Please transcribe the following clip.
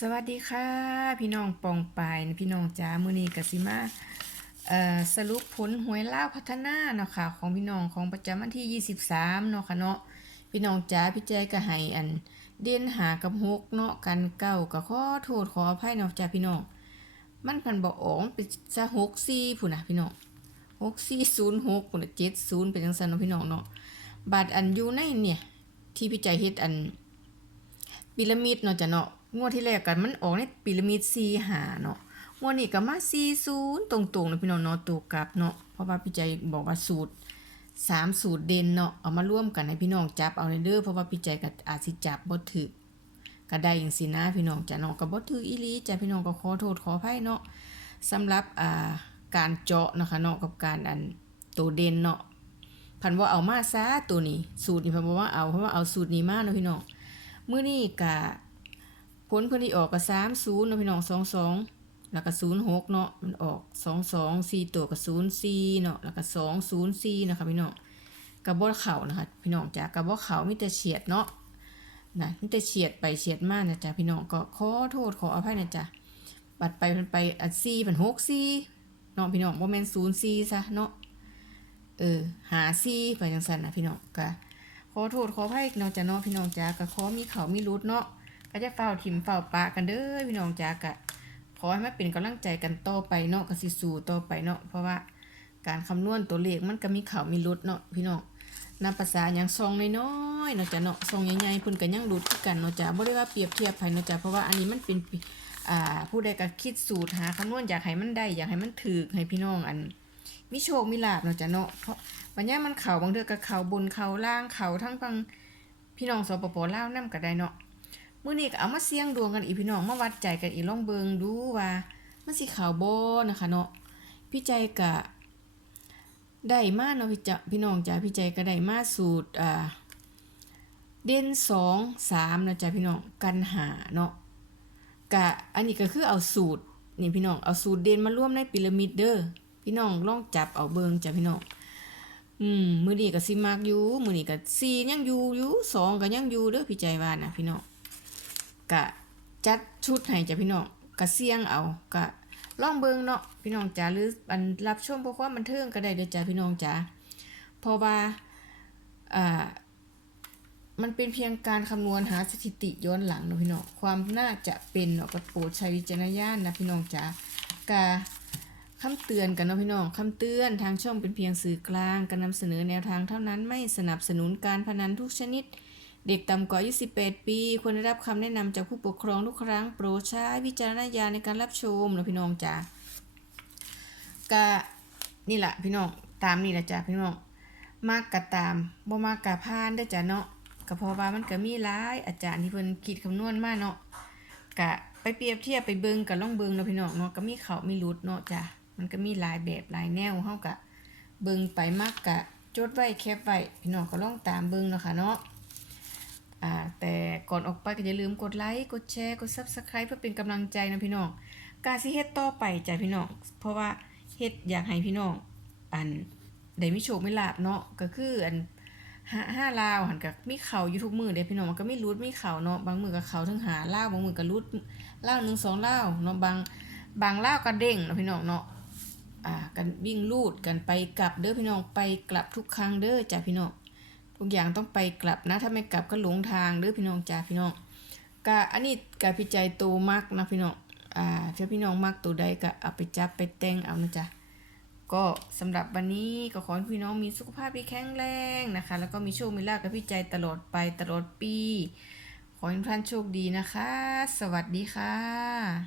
สวัสดีค่ะ พี่น้องปองปายพี่น้องจ้ามือนีกสิมาสรุปผลหวยล่าพัฒนาเนาะค่ะของพี่น้องของประจำวันที่ 23เนาะค่ะเนาะพี่น้องจ้าพี่แจก็ให้อัน เด่นหากับหกเนาะกันเก้าก็ขอโทษขออภัยเนาะจ้าพี่น้องมันพันบ่ออกมันเป็นซะ64พุ่นน่ะพี่น้อง6406พุ่นย์ฮกคน่ะ70เป็นจังซั่นเนาะพี่น้องเนาะบาดอันอยู่ในเนี่ยที่พี่ใจเฮ็ดอันพีระมิดเนาะจ้ะเนาะ งวดที่แรกกันมันออกในพีระมิด4หาเนาะงวดนี้ก็มา40ตรงๆนะพี่น้องเนาะตัวกลับเนาะเพราะว่าพี่ใจบอกว่าสูตรสามสูตรเด่นเนาะเอามาร่วมกันให้พี่น้องจับเอาในเด้อเพราะว่าพี่ใจก็อาจสิจับบ่ถูกก็ได้จังซี่นะพี่น้องจ้ะเนาะก็บ่ถูกอีหลีจ้ะพี่น้องก็ขอโทษขออภัยเนาะสำหรับอ่าการเจาะนะคะเนาะกับการอันตัวเด่นเนาะพันว่าเอามาซะตัวนี้ สูตรนี้พันบอกว่าเอาเพราะว่าเอาสูตรนี้มาเนาะพี่น้องมื้อนี้ก็ ผลเพิ่นที่ออกก็30เนาะพี่น้อง22แล้วก็06เนาะมันออก22 4ตัวก็04เนาะแล้วก็204นย์ซีนะคะพี่น้องก็บ่เข้านะคะพี่น้องจ้ะก็บ่เข้ามีแต่เฉียดเนาะนะมีแต่เฉียดไปเฉียดมานะจ๊ะพี่น้องก็ขอโทษขออภัยนะจ๊ะบัดไปเพิ่นไปอัน4เป็น64เนาะพี่น้องบ่แม่น04ซะเนาะเออหา4ไปจังซั่นนะพี่น้องก็ขอโทษขออภัยเนาะจ้ะเนาะพี่น้องจ๋าก็ขอมีเข่ามีรุดเนาะ ก็จะเฝ้าถิ่มเฝ้าปะกันเด้อพี่น้องจ๋าก็ขอให้มันเป็นกำลังใจกันต่อไปเนาะกสิสู้ต่อไปเนาะเพราะว่าการคำนวณตัวเลขมันก็มีเขามีรุดเนาะพี่น้องนับภาษาอย่างซองน้อยๆเนาะจ้ะเนาะซองใหญ่ๆเพิ่นก็ยังรุดคือกันเนาะจ้ะบ่ได้ว่าเปรียบเทียบไผเนาะจ้ะเพราะว่าอันนี้มันเป็นอ่าผู้ใดก็คิดสูตรหาคำนวณอยากให้มันได้อยากให้มันถูกให้พี่น้องอันมีโชคมีลาภเนาะจ้ะเนาะเพราะวันนี้มันเขาบางเดือกับเขาบนเขาล่างเขาทั้งฟังพี่น้องสปปลาวนํก็ได้เนาะ มื้อนี้ก็เอามาเสี่ยงดวงกันอีพี่น้องมาวัดใจกันอีกลองเบิงดูว่ามันสิข้าบ่นะคะเนาะพี่ใจก็ได้มาเนาะพี่จะพี่น้องจ้ะพี่ใจก็ได้มาสูตรอ่าเด่น2 3นะจ้ะพี่น้องกันหาเนาะกะอันนี้ก็คือเอาสูตรนี่พี่น้องเอาสูตรเด่นมาร่วมในพีระมิดเด้อพี่น้องลองจับเอาเบิงจ้ะพี่น้องอืมมือนี้ก็สิมักอยู่มือนี้ก็4ยังอยู่อยู่2ก็ยังอยู่เด้อพี่ใจว่านะพี่น้อง ก็จัดชุดให้จ้ะพี่น้องก็เสี่ยงเอาก็ลองเบิงเนาะพี่น้องจ๋าหรืออันรับชมเพื่อความันเทิงก็ได้เด้อจ้ะพี่น้องจ๋าเพราะว่าอ่ามันเป็นเพียงการคำนวณหาสถิติย้อนหลังเนาะพี่น้องความน่าจะเป็นเนาะก็โปรดใช้วิจารณญาณนะพี่น้องจ๋ากะคำเตือนกันเนาะพี่น้องคำเตือนทางช่องเป็นเพียงสื่อกลางการนำเสนอแนวทางเท่านั้นไม่สนับสนุนการพนันทุกชนิด เด็กต่ำกว่าอายุ18ปี ควรได้รับคำแนะนำจากผู้ปกครองทุกครั้ง โปรดใช้วิจารณญาณในการรับชมนะพี่น้องจ้ากะนี่แหละพี่น้องตามนี่แหละจ้ะพี่น้องมากกะตามบ่มากกะพานได้จ้ะเนาะก็พราะว่ามันก็มีหลายอาจารย์ที่เพิ่นคิดคำนวณมาเนาะกะไปเปรียบเทียบไปเบิ่งกับลองเบิ่งเนาะพี่น้องเนาะก็มีเขามีหลุดเนาะจ้ะมันก็มีหลายแบบหลายแนวเฮากะเบิ่งไปมักกะจดไว้แคปไว้พี่น้องก็ล่องตามเบิ่งเนาะค่ะเนาะ แต่ก่อนออกไปก็อย่าลืมกดไลค์กดแชร์กด Subscribe เพื่อเป็นกำลังใจนะพี่น้องกาสิเฮ็ดต่อไปจ้ะพี่น้องเพราะว่าเฮ็ดอยากให้พี่น้องอันได้มีโชคมีลาภเนาะก็คืออันห้าห้าลาวหันกับมีเขาอยู่ทุกมือเด้พี่น้องมันก็มีรูดมีเขาเนาะบางมือก็เขาทั้งหาลาวบางมือก็รูดลาวหนึ่งสองลาวเนาะบางบางลาวก็เด้งเนาะพี่น้องเนาะอ่ากันวิ่งลูดกันไปกลับเด้อพี่น้องไปกลับทุกครั้งเด้อจ้าพี่น้อง ทุกอย่างต้องไปกลับนะ ถ้าไม่กลับก็หลงทางเด้อพี่น้องจ้าพี่น้องกะอันนี้กะพิจัยโตมากนะพี่น้องอ่าถ้าพี่น้องมากตัวใดก็เอาไปจับไปแต่งเอานะจ๊ะก็สำหรับวันนี้ก็ขอให้พี่น้องมีสุขภาพที่แข็งแรงนะคะ แล้วก็มีโชคมีลาภกับพี่ใจตลอดไปตลอดปี ขอให้ทุกท่านโชคดีนะคะ สวัสดีค่ะ